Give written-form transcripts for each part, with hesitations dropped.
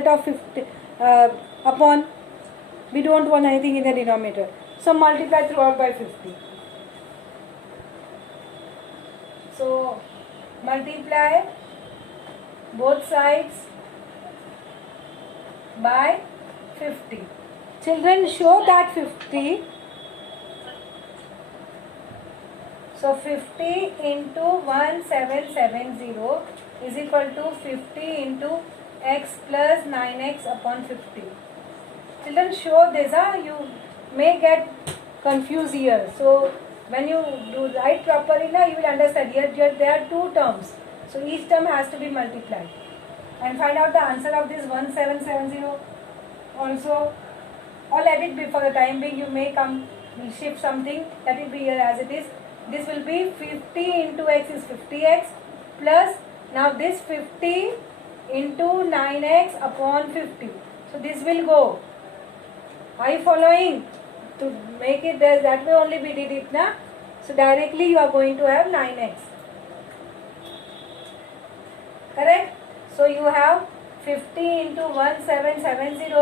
bracket of 50 upon. We don't want anything in the denominator. So multiply throughout by 50. So multiply both sides by 50. Children, show that 50. So 50 into 1770 is equal to 50 into x plus 9x upon 50. Children, show this. You may get confused here. So when you do write properly, you will understand. Here there are two terms. So each term has to be multiplied. And find out the answer of this 1770 also. Or let it be for the time being. You may will shift something. Let it be here as it is. This will be 50 into x is 50x plus now this 50 into 9x upon 50. So this will go. Are you following? To make it there, that way only we did it, na? So directly you are going to have 9x. Correct? So you have 50 into 1770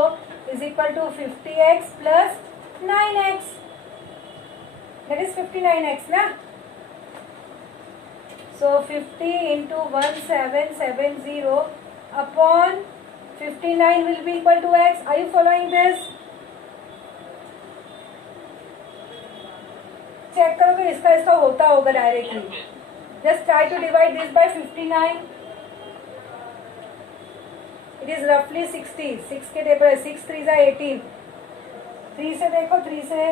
is equal to 50x plus 9x. That is 59x, na? So 50 into 1770 upon 59 will be equal to x. Are you following this? Check करो कि इसका होता होगा directly. Just try to divide this by 59. It is roughly 60. 6 के table 6 3 are 18. 3 से देखो 3 से.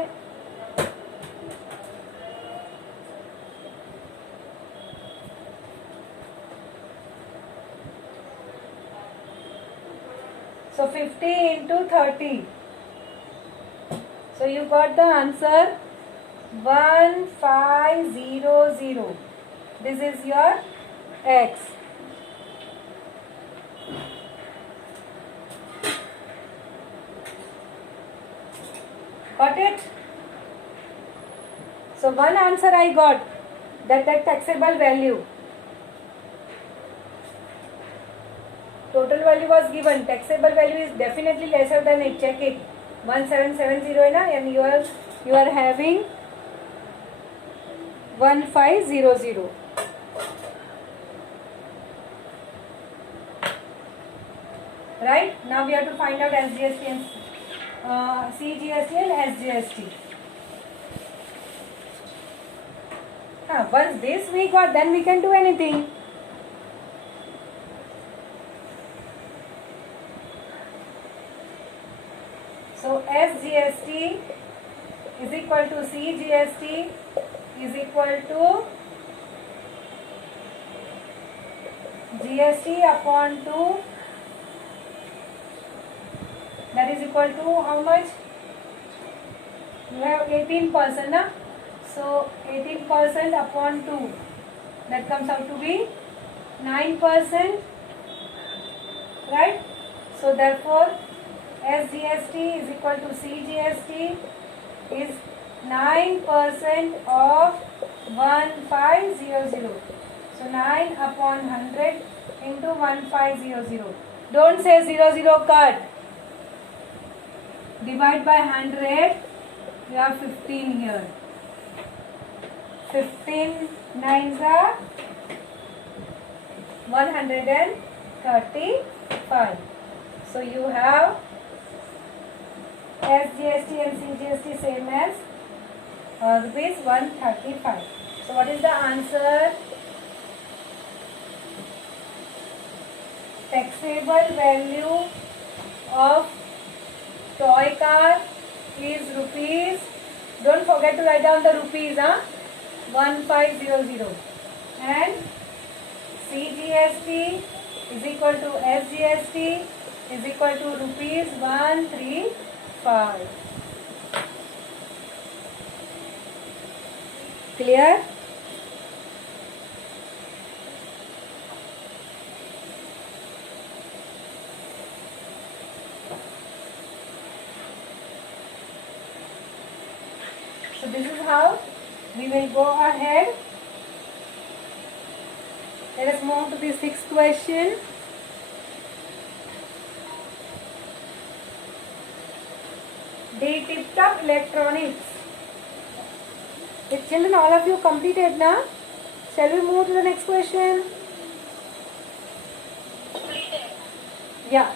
So 50 into 30. So you got the answer 1500. This is your x. Got it? So one answer I got, that taxable value. Total value was given. Taxable value is definitely lesser than it. Check it. 1770 है ना, and you are having 1500. Right? Now we have to find out SGST and CGST and SGST. Once this we got, then we can do anything. So SGST is equal to CGST is equal to GST upon 2. That is equal to how much? You have 18%, na? So 18% upon 2. That comes out to be 9%. Right? So therefore SGST is equal to CGST is 9% of 1500. So 9 upon 100 into 1500. Don't say 00 cut. Divide by 100. You have 15 here. 15 9s are 135. So you have SGST and CGST same as rupees 135. So what is the answer? Taxable value of toy car is rupees. Don't forget to write down the rupees, 1500. And CGST is equal to SGST is equal to rupees 135. Clear? So this is how we will go ahead. Let us move to the sixth question. The Tip-Top Electronics. If children, all of you completed now, shall we move to the next question? Yeah.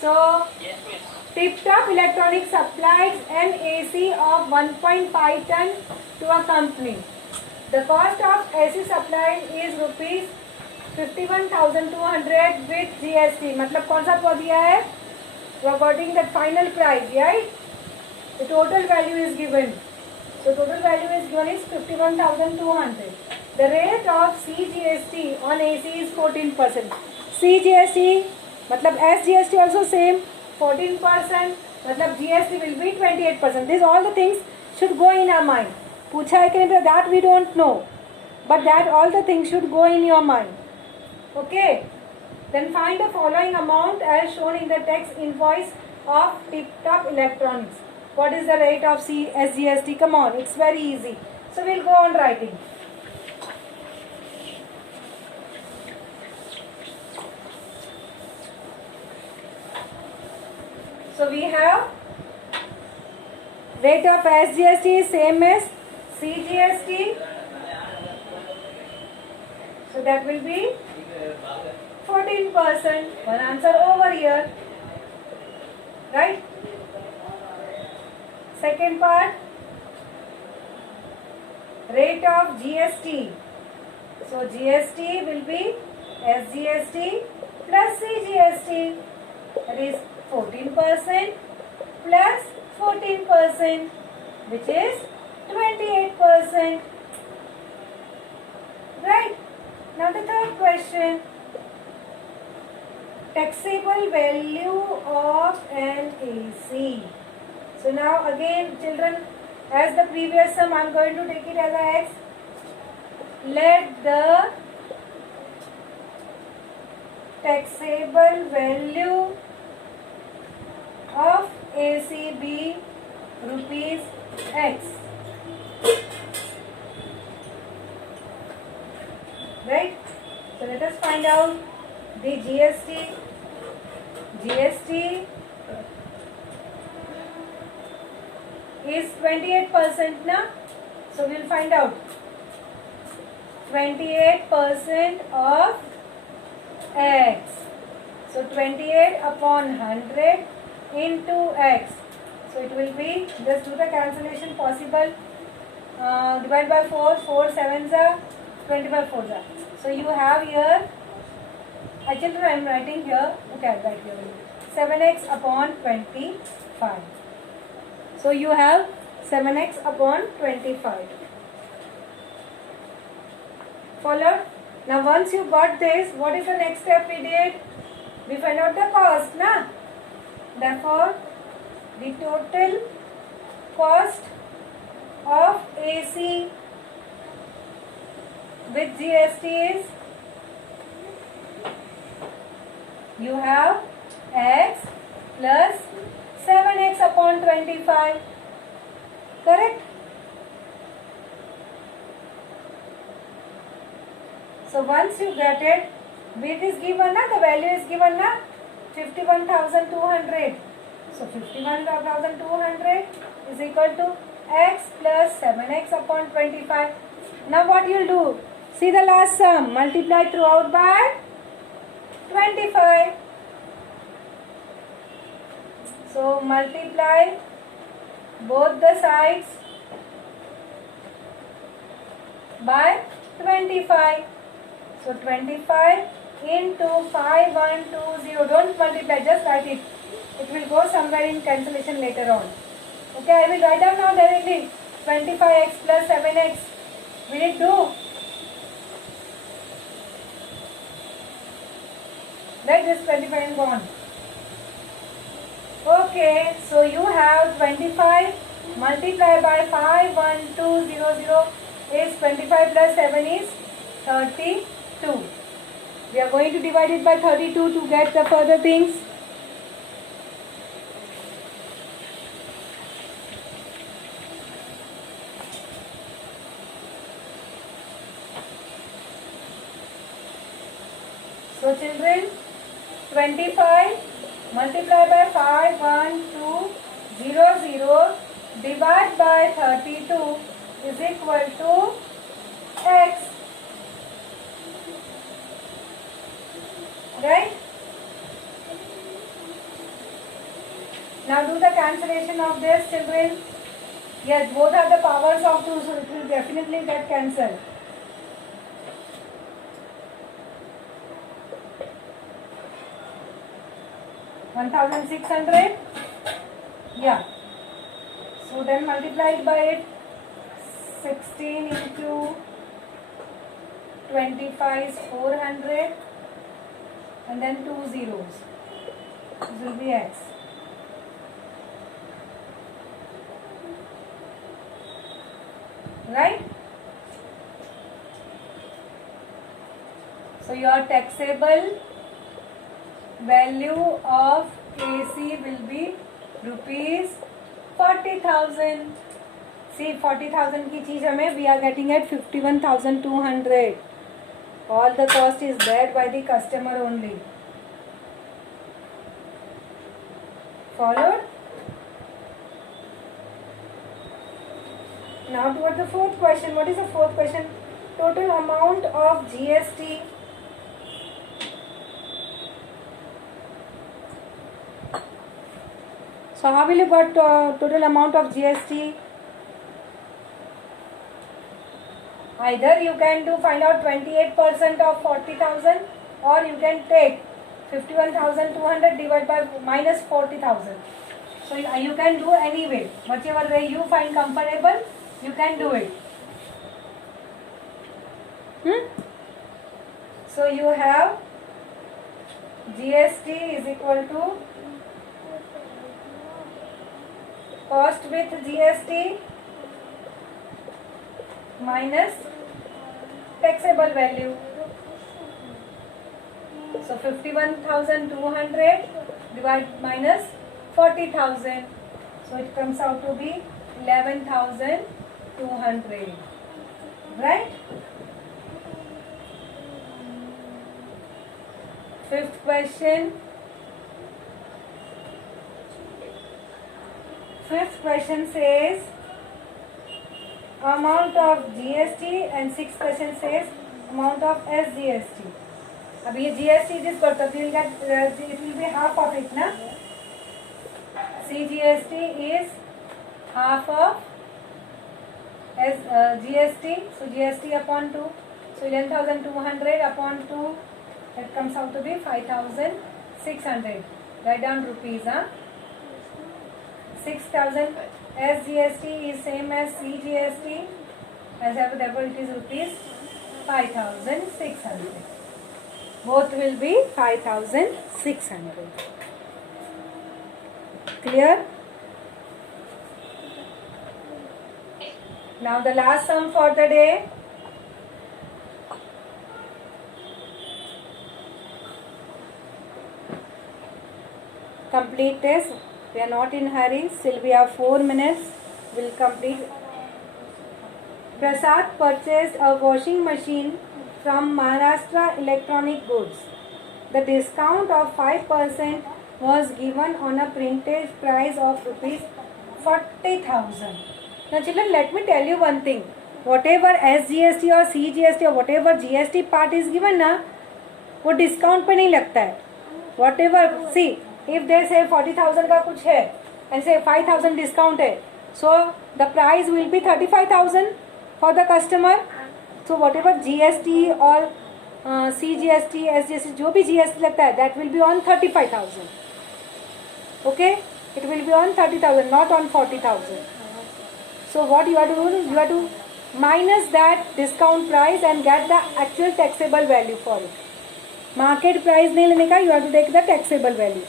So, Yes, miss. Tip-Top Electronics supplies an AC of 1.5 ton to a company. The cost of AC supply is rupees 51,200 with GST. मतलब कौन सा पद दिया है? We are getting that final price, right? The total value is given. So total value is given is 51,200. The rate of CGST on AC is 14%. CGST मतलब SGST also same 14%. मतलब GST will be 28%. These all the things should go in our mind. पूछा है कि नहीं? That we don't know, but that all the things should go in your mind. Okay. Then find the following amount as shown in the text invoice of Tip-Top Electronics. What is the rate of SGST? Come on, it's very easy. So we'll go on writing. So we have rate of SGST is same as CGST. So that will be 14%. One answer over here. Right? Second part, rate of GST. So GST will be SGST plus CGST. That is 14% plus 14%, which is 28%. Right? Now the third question. Taxable value of an AC. So now again, children, as the previous sum, I am going to take it as a X. Let the taxable value of AC be rupees X. Right? So let us find out the GST. GST is 28% now. So we'll find out 28% of X. So 28 upon 100 into X. So it will be, just do the cancellation possible. Divide by 4, 4 sevens are 25 fours are. So you have here, children, I am writing here, okay, I'll write here 7x upon 25. So you have 7x upon 25. Followed? Now once you got this, what is the next step we did? We find out the cost, na? Therefore, the total cost of AC with GST is, you have X plus 7x upon 25. Correct? So once you get it, it is given na, the value is given na, 51,200. So 51,200 is equal to X plus 7x upon 25. Now what you will do? See the last sum, multiply throughout by 25. So multiply both the sides by 25. So 25 into 5120. Don't multiply, just write it. It will go somewhere in cancellation later on. Okay, I will write down now directly. 25x plus 7x. Will it do? Let this 25 and gone. Okay, so you have 25 multiplied by 51200 is 25 plus 7 is 32. We are going to divide it by 32 to get the further things. So children, 25 multiplied by 5120 0 0 divide by 32 is equal to x. Right? Now do the cancellation of this, children. Yes, both are the powers of 2, so it will definitely get cancelled. $1,600. Yeah. So then multiplied by it. 16 into 25 is 400. And then 2 zeros. This will be x. Right? So your taxable value of AC will be rupees 40,000. See, 40,000 की चीज हमें we are getting at 51,200. All the cost is bear by the customer only. Followed? Now toward the fourth question. What is the fourth question? Total amount of GST. So how will you got total amount of GST? Either you can find out 28% of 40,000, or you can take 51,200 divided by minus 40,000. So you can do any way. Whichever way you find comfortable, you can do it. So you have GST is equal to cost with GST minus taxable value. So 51,200 divided minus 40,000. So it comes out to be 11,200. Right? Fifth question. Fifth question says amount of GST, and sixth question says amount of SGST. अब ये GST जिस पर it will be half of it ना. CGST is half of GST. So GST upon 2. So 11,200 upon 2. That comes out to be 5,600. Write down rupees. 6,000 SGST is same as CGST. As therefore it is rupees 5,600. Both will be 5,600. Clear? Now the last sum for the day. Complete this. We are not in hurry. Still we have 4 minutes. We'll complete. Prasad purchased a washing machine from Maharashtra Electronic Goods. The discount of 5% was given on a printed price of rupees 40,000. Now children, let me tell you one thing. Whatever SGST or CGST or whatever GST part is given ना, वो discount पे नहीं लगता है. Whatever, see, if they say 40,000 का कुछ है and say 5,000 discount है, so the price will be 35,000 for the customer. So whatever GST or CGST, SGST, जो भी GST लगता है, that will be on 35,000. Okay, it will be on 30,000, not on 40,000. So what you have to do is you have to minus that discount price and get the actual taxable value for it. Market price नहीं लेने का, you have to take the taxable value.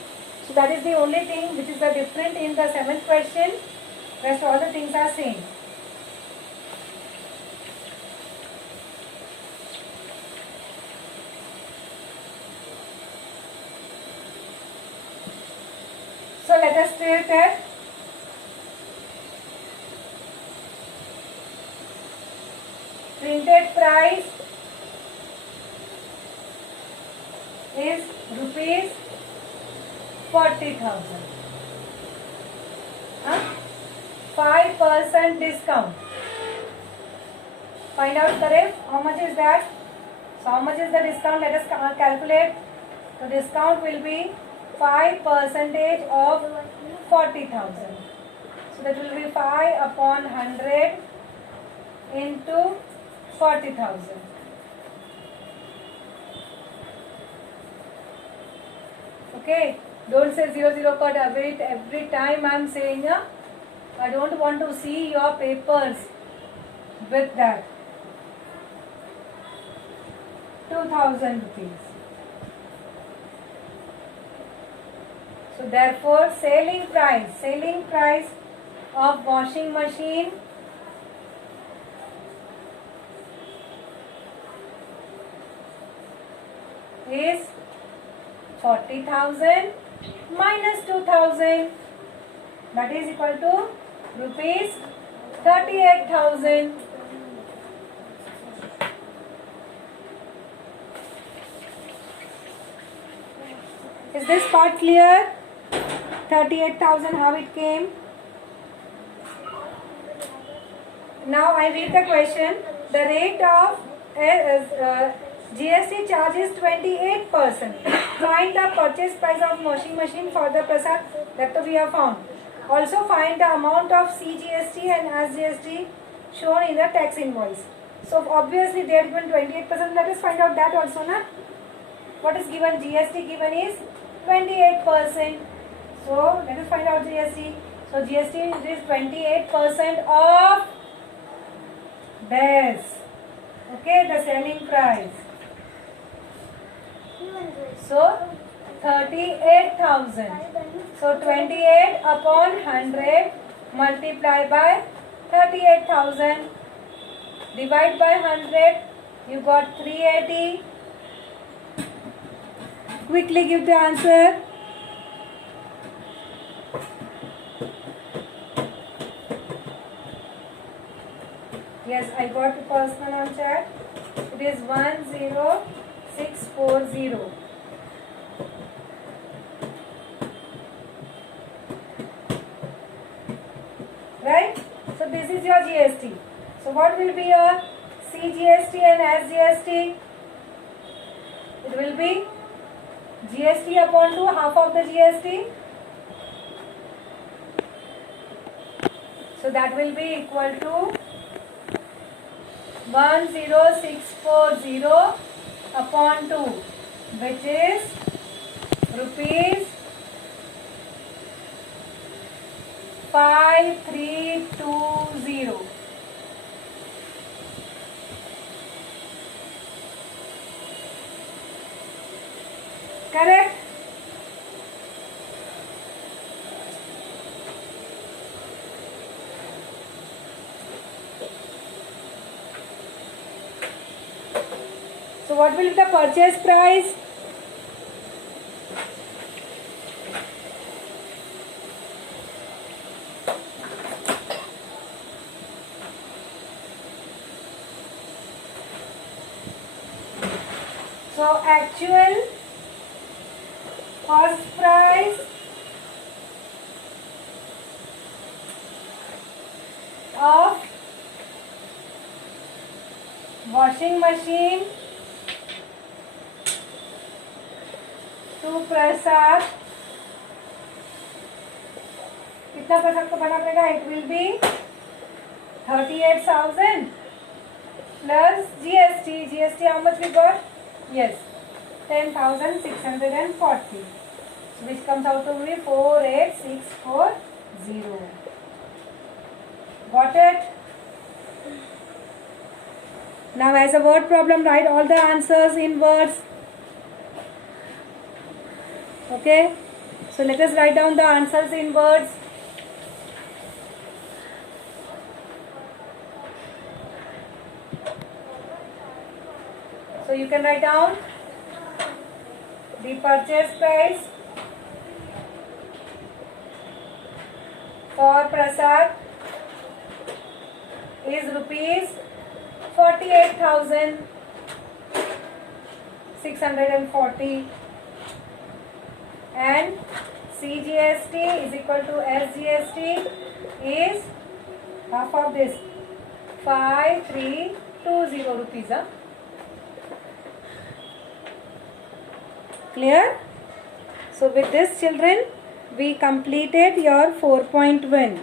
So that is the only thing which is the different in the 7th question. Rest all the things are same. So let us state that printed price is rupees 40,000. 5% discount. Find out Karev, how much is that? So how much is the discount? Let us calculate. The discount will be 5% of 40,000. So that will be 5 upon 100 into 40,000. Okay, don't say 0 cut every time I am saying. I don't want to see your papers with that. 2,000 rupees. So therefore selling price of washing machine is 40,000 minus 2,000, that is equal to rupees 38,000. Is this part clear? 38,000, how it came? Now I read the question. The rate of GST charge is 28%. Find the purchase price of washing machine for the Prasad. That we have found. Also find the amount of CGST and SGST shown in the tax invoice. So obviously they are given 28%. Let us find out that also, na? What is given? GST given is 28%. So let us find out GST. So GST is 28% of this. Okay, the selling price. So 38,000. So 28 upon 100 multiply by 38,000. Divide by 100. You got 380. Quickly give the answer. Yes, I got the personal on chat. It is 10640. Right? So this is your GST. So what will be your CGST and SGST? It will be GST upon 2, half of the GST. So that will be equal to 10640 upon 2, which is rupees 5320. Correct? So what will be the purchase price? So actual cost price of washing machine to Prasad. कितना प्रसाद को भरना पड़ेगा? It will be 38,000 plus GST. GST how much we got? Yes, 10,640. Which comes out to be 48640. Got it? Now as a word problem, write all the answers in words. Okay, so let us write down the answers in words. So you can write down the purchase price for Prasad is rupees 48,640 and CGST is equal to SGST is half of this 5320 rupees. Clear? So with this children, we completed your 4.1.